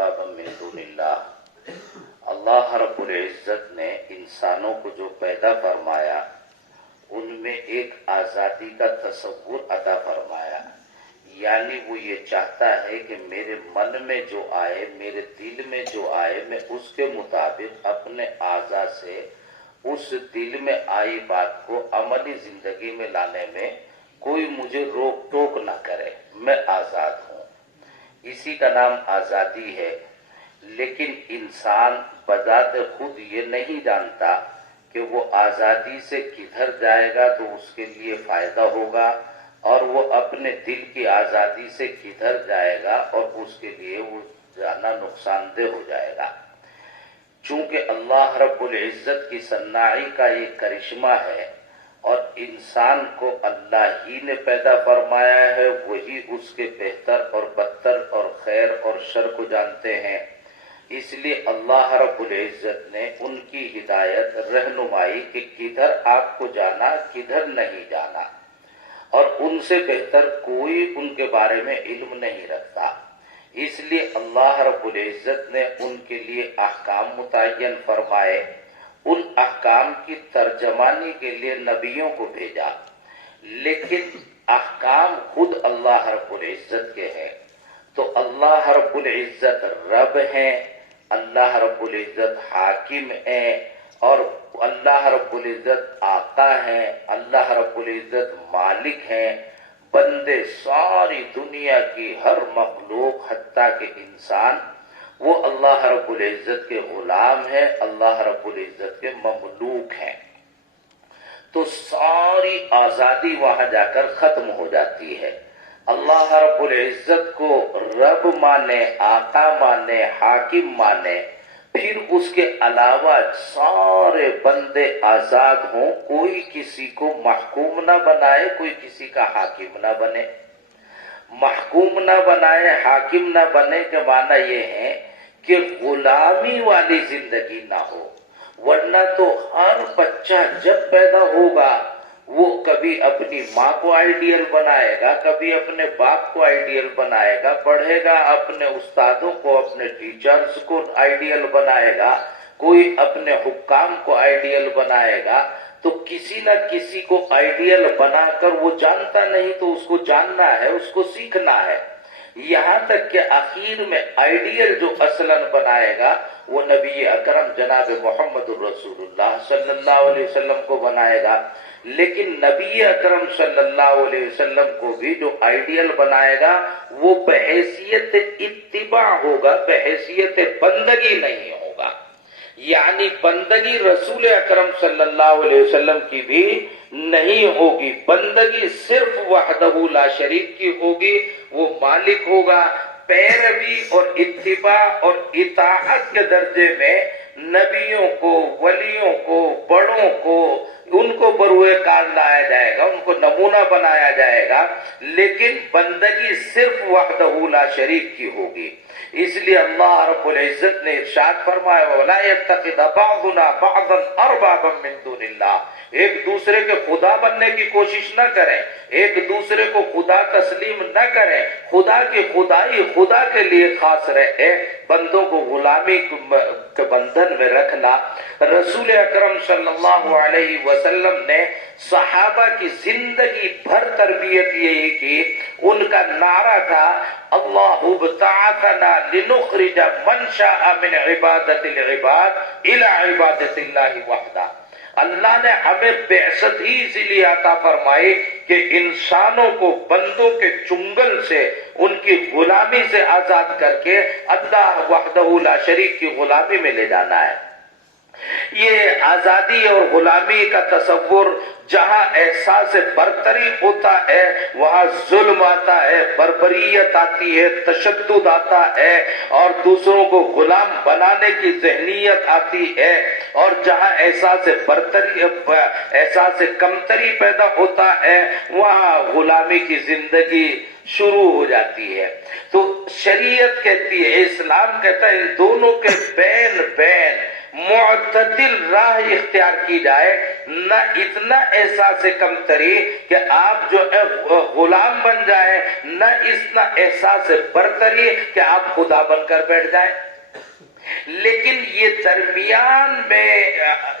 أربابا من دون الله۔ اللہ رب العزت نے انسانوں کو جو پیدا فرمایا ان میں ایک آزادی کا تصور عطا فرمایا، یعنی وہ یہ چاہتا ہے کہ میرے من میں جو آئے، میرے دل میں جو آئے، میں اس کے مطابق اپنے اعضاء سے اس دل میں آئی بات کو عملی زندگی میں لانے میں کوئی مجھے روک ٹوک نہ کرے، میں آزاد ہوں۔ اسی کا نام آزادی ہے۔ لیکن انسان بذات خود یہ نہیں جانتا کہ وہ آزادی سے کدھر جائے گا تو اس کے لیے فائدہ ہوگا، اور وہ اپنے دل کی آزادی سے کدھر جائے گا اور اس کے لیے وہ جانا نقصان دہ ہو جائے گا۔ چونکہ اللہ رب العزت کی صناعی کا یہ کرشمہ ہے اور انسان کو اللہ ہی نے پیدا فرمایا ہے، وہی اس کے بہتر اور بدتر اور خیر اور شر کو جانتے ہیں۔ اس لیے اللہ رب العزت نے ان کی ہدایت رہنمائی کہ کدھر آپ کو جانا کدھر نہیں جانا، اور ان سے بہتر کوئی ان کے بارے میں علم نہیں رکھتا۔ اس لیے اللہ رب العزت نے ان کے لیے احکام متعین فرمائے، ان احکام کی ترجمانی کے لیے نبیوں کو بھیجا، لیکن احکام خود اللہ رب العزت کے ہیں۔ تو اللہ رب العزت رب ہیں، اللہ رب العزت حاکم ہیں، اور اللہ رب العزت آقا ہیں، اللہ رب العزت مالک ہیں۔ بندے ساری دنیا کی ہر مخلوق حتیٰ کہ انسان وہ اللہ رب العزت کے غلام ہیں، اللہ رب العزت کے مملوک ہیں۔ تو ساری آزادی وہاں جا کر ختم ہو جاتی ہے۔ اللہ رب العزت کو رب مانے، آقا مانے، حاکم مانے، پھر اس کے علاوہ سارے بندے آزاد ہوں، کوئی کسی کو محکوم نہ بنائے، کوئی کسی کا حاکم نہ بنے۔ محکوم نہ بنائے، حاکم نہ بنے کے معنی یہ ہے کہ غلامی والی زندگی نہ ہو، ورنہ تو ہر بچہ جب پیدا ہوگا وہ کبھی اپنی ماں کو آئیڈیل بنائے گا، کبھی اپنے باپ کو آئیڈیل بنائے گا، پڑھے گا اپنے استادوں کو، اپنے ٹیچرز کو آئیڈیل بنائے گا، کوئی اپنے حکام کو آئیڈیل بنائے گا۔ تو کسی نہ کسی کو آئیڈیل بنا کر وہ جانتا نہیں تو اس کو جاننا ہے، اس کو سیکھنا ہے، یہاں تک کہ آخر میں آئیڈیل جو اصلاً بنائے گا وہ نبی اکرم جناب محمد الرسول اللہ صلی اللہ علیہ وسلم کو بنائے گا۔ لیکن نبی اکرم صلی اللہ علیہ وسلم کو بھی جو آئیڈیل بنائے گا وہ بحیثیت اتباع ہوگا، بحیثیت بندگی نہیں ہوگا۔ یعنی بندگی رسول اکرم صلی اللہ علیہ وسلم کی بھی نہیں ہوگی، بندگی صرف وحدہ لا شریک کی ہوگی، وہ مالک ہوگا۔ پیروی اور اتباع اور اطاعت کے درجے میں نبیوں کو، ولیوں کو، بڑوں کو، ان کو بروئے کار لایا جائے گا، ان کو نمونہ بنایا جائے گا، لیکن بندگی صرف وحدہ لا شریک کی ہوگی۔ اس لیے اللہ رب العزت نے ارشاد فرمایا وَلَا يَتَّخِذَ بَعْضُنَا بَعْضًا أَرْبَابًا مِّن دُونِ اللَّهِ۔ ایک دوسرے کے خدا بننے کی کوشش نہ کریں، ایک دوسرے کو خدا تسلیم نہ کریں، خدا کی خدائی خدا کے لیے خاص رہے، بندوں کو غلامی کے بندھن میں رکھنا۔ رسول اکرم صلی اللہ علیہ وسلم نے صحابہ کی زندگی بھر تربیت یہی کی، ان کا نعرہ تھا اللہ ابتعثنا لنخرج من شاء من عبادت العباد الى عبادت اللہ وحدہ۔ اللہ نے ہمیں بعثت ہی اسی لیے عطا فرمائی کہ انسانوں کو بندوں کے چنگل سے، ان کی غلامی سے آزاد کر کے اللہ وحدہ لا شریک کی غلامی میں لے جانا ہے۔ یہ آزادی اور غلامی کا تصور جہاں احساس برتری ہوتا ہے وہاں ظلم آتا ہے، بربریت آتی ہے، تشدد آتا ہے، اور دوسروں کو غلام بنانے کی ذہنیت آتی ہے، اور جہاں احساس برتری، احساس کمتری پیدا ہوتا ہے وہاں غلامی کی زندگی شروع ہو جاتی ہے۔ تو شریعت کہتی ہے، اسلام کہتا ہے ان دونوں کے بین معتدل راہ اختیار کی جائے، نہ اتنا احساس کمتری کہ آپ جو ہے غلام بن جائیں، نہ اتنا احساس برتری کہ آپ خدا بن کر بیٹھ جائیں۔ لیکن یہ درمیان میں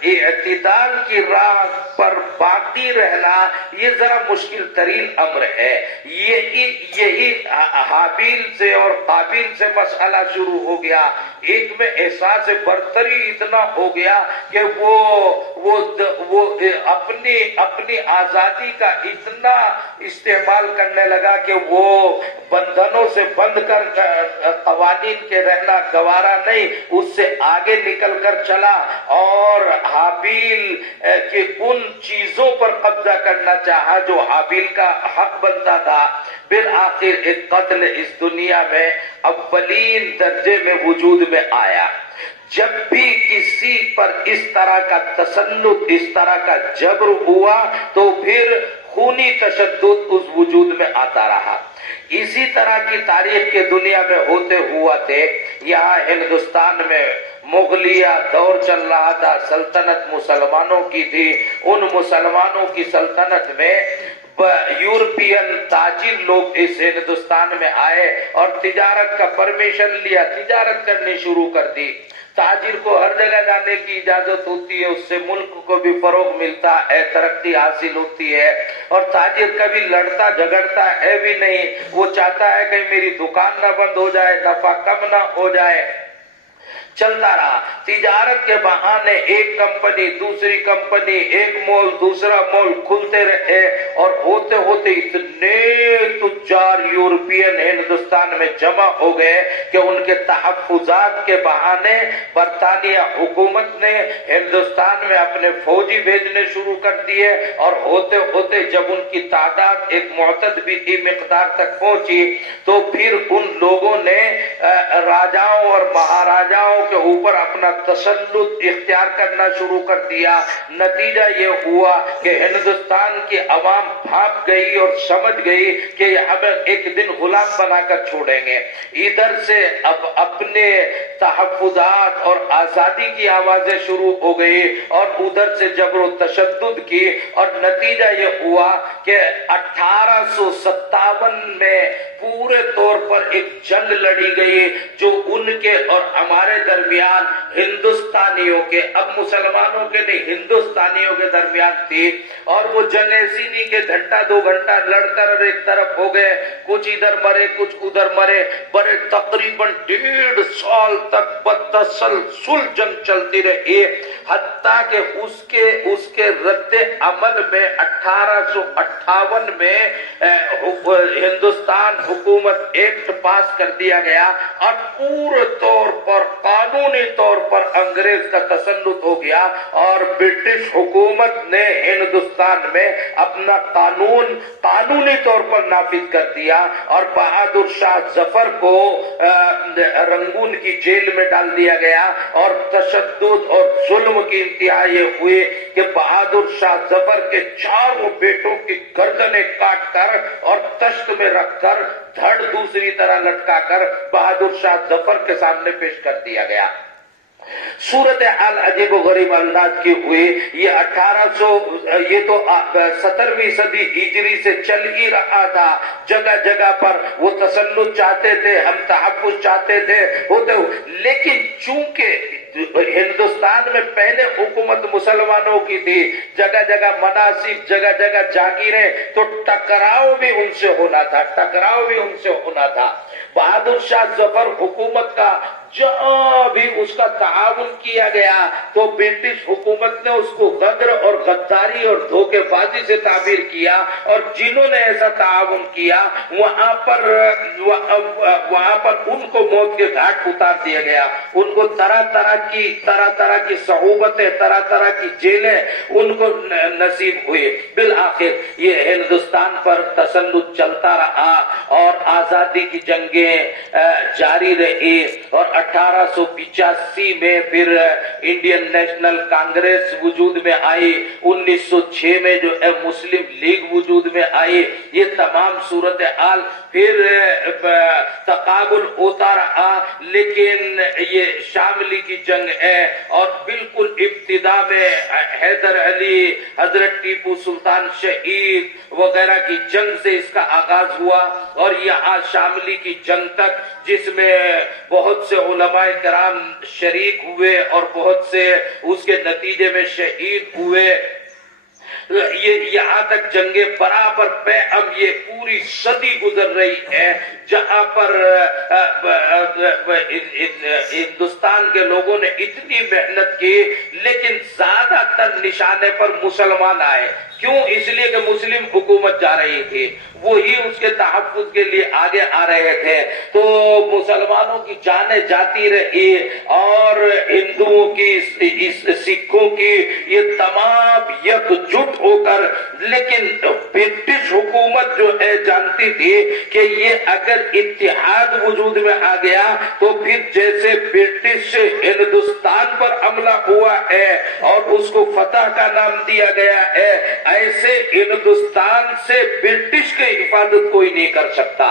اعتدال کی راہ پر باقی رہنا یہ ذرا مشکل ترین امر ہے۔ یہی حابیل سے اور قابیل سے مسئلہ شروع ہو گیا۔ ایک میں احساس برتری اتنا ہو گیا کہ وہ اپنی آزادی کا اتنا استعمال کرنے لگا کہ وہ بندھنوں سے بند کر قوانین کے رہنا گوارا نہیں، اس سے آگے نکل کر چلا اور حابیل کے ان چیزوں پر قبضہ کرنا چاہا جو حابیل کا حق بنتا تھا۔ بالآخر ایک قتل اس دنیا میں اولین درجے میں وجود میں آیا۔ جب بھی کسی پر اس طرح کا تسلط، اس طرح کا جبر ہوا تو پھر خونی تشدد اس وجود میں آتا رہا۔ اسی طرح کی تاریخ کے دنیا میں ہوتے ہوا تھے۔ یہاں ہندوستان میں مغلیہ دور چل رہا تھا، سلطنت مسلمانوں کی تھی۔ ان مسلمانوں کی سلطنت میں یورپین تاجر لوگ اس ہندوستان میں آئے اور تجارت کا پرمیشن لیا، تجارت کرنی شروع کر دی۔ تاجر کو ہر جگہ جانے کی اجازت ہوتی ہے، اس سے ملک کو بھی فروغ ملتا ہے، ترقی حاصل ہوتی ہے۔ اور تاجر کبھی لڑتا جھگڑتا ہے بھی نہیں، وہ چاہتا ہے کہ میری دکان نہ بند ہو جائے، نفع کم نہ ہو جائے۔ چلتا رہا تجارت کے بہانے، ایک کمپنی دوسری کمپنی، ایک مول دوسرا مول کھلتے رہے اور ہوتے ہوتے اتنے تجار یورپین ہندوستان میں جمع ہو گئے کہ ان کے تحفظات کے بہانے برطانیہ حکومت نے ہندوستان میں اپنے فوجی بھیجنے شروع کر دیے، اور ہوتے ہوتے جب ان کی تعداد ایک معتدل مقدار تک پہنچی تو پھر ان لوگوں نے راجاؤں اور مہاراجاؤں کے اوپر اپنا تسلط اختیار کرنا شروع کر دیا۔ نتیجہ یہ ہوا کہ ہندوستان کی عوام بھاپ گئی اور سمجھ گئی کہ ہمیں ایک دن غلام بنا کر چھوڑیں گے۔ ادھر سے اب اپنے تحفظات اور آزادی کی آوازیں شروع ہو گئی اور ادھر سے جبر و تشدد کی، اور نتیجہ یہ ہوا کہ 1857 میں پورے طور پر ایک جنگ لڑی گئی جو ان کے اور ہمارے درمیان، ہندوستانیوں کے، اب مسلمانوں کے نہیں، ہندوستانیوں کے درمیان تھی۔ اور وہ جنگ ایسی نہیں کہ گھنٹہ دو گھنٹہ لڑ کر ایک طرف ہو گئے، کچھ ادھر مرے کچھ ادھر مرے، بڑے تقریباً 1.5 سال تک بتسلسل جنگ چلتی رہی، حتیٰ کہ اس کے رد عمل میں 1858 میں ہندوستان حکومت ایکٹ پاس کر دیا گیا اور پورے طور پر قانونی طور پر انگریز کا تسلط ہو گیا، اور برٹش حکومت نے ہندوستان میں اپنا قانون قانونی طور پر نافذ کر دیا، اور بہادر شاہ ظفر کو رنگون کی جیل میں ڈال دیا گیا۔ اور تشدد اور ظلم کی انتہا یہ ہوئی کہ بہادر شاہ ظفر کے 4 بیٹوں کی گردنیں کاٹ کر اور تشت میں رکھ کر دھڑ دوسری طرح لٹکا کر بہادر شاہ ظفر کے سامنے پیش کر دیا گیا۔ صورتحال عجیب و غریب انداز کی ہوئی۔ یہ تو 17ویں صدی ہجری سے چل ہی رہا تھا۔ جگہ جگہ پر وہ تسلط چاہتے تھے، ہم تحفظ چاہتے تھے، لیکن چونکہ ہندوستان میں پہلے حکومت مسلمانوں کی تھی، جگہ جگہ مناصب، جگہ جگہ جاگیریں، تو ٹکراؤ بھی ان سے ہونا تھا۔ بہادر شاہ ظفر حکومت کا جہاں بھی اس کا تعاون کیا گیا تو برٹش حکومت نے اس کو غدر اور غداری اور دھوکے بازی سے تعبیر کیا، اور جنہوں نے ایسا تعاون کیا وہاں پر ان کو موت کے گھاٹ اتار دیا گیا۔ ان کو طرح طرح کی صعوبتیں، طرح طرح کی جیلیں ان کو نصیب ہوئی۔ بالآخر یہ ہندوستان پر تسلط چلتا رہا اور آزادی کی جنگیں جاری رہی۔ اور 1885 میں پھر انڈین نیشنل کانگریس وجود میں آئی، 1906 میں جو ہے مسلم لیگ وجود میں آئی. یہ تمام صورتحال پھر تقابل ہوتا رہا، لیکن یہ شاملی کی جنگ ہے اور بالکل ابتدا میں حیدر علی، حضرت ٹیپو سلطان شہید وغیرہ کی جنگ سے اس کا آغاز ہوا، اور یہاں شاملی کی جنگ تک جس میں بہت سے علماء کرام شریک ہوئے اور بہت سے اس کے نتیجے میں شہید ہوئے. یہ یہاں تک جنگیں برابر پہ اب یہ پوری صدی گزر رہی ہے، جہاں پر ہندوستان کے لوگوں نے اتنی محنت کی، لیکن زیادہ تر نشانے پر مسلمان آئے. کیوں؟ اس لیے کہ مسلم حکومت جا رہی تھی، وہی اس کے تحفظ کے لیے آگے آ رہے تھے، تو مسلمانوں کی جانیں جاتی رہی اور ہندوؤں کی، سکھوں کی، یہ تمام یکجٹ ہو کر. لیکن برٹش حکومت جو ہے جانتی تھی کہ یہ اگر اتحاد وجود میں آ گیا تو پھر جیسے برٹش ہندوستان پر حملہ ہوا ہے اور اس کو فتح کا نام دیا گیا ہے، ایسے ہندوستان سے برٹش کی حفاظت کوئی نہیں کر سکتا.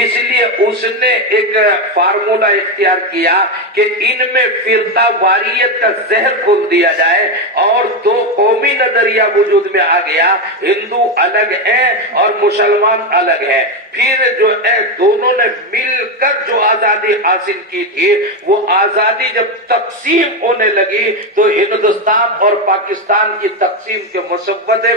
اس لیے اس نے ایک فارمولا اختیار کیا کہ ان میں فرقہ واریت کا زہر کھول دیا جائے اور دو قومی نظریہ وجود میں آ گیا، ہندو الگ ہے اور مسلمان الگ ہے. پھر جو ہے دونوں نے مل کر جو آزادی حاصل کی تھی، وہ آزادی جب تقسیم ہونے لگی تو ہندوستان اور پاکستان کی تقسیم کے مسودے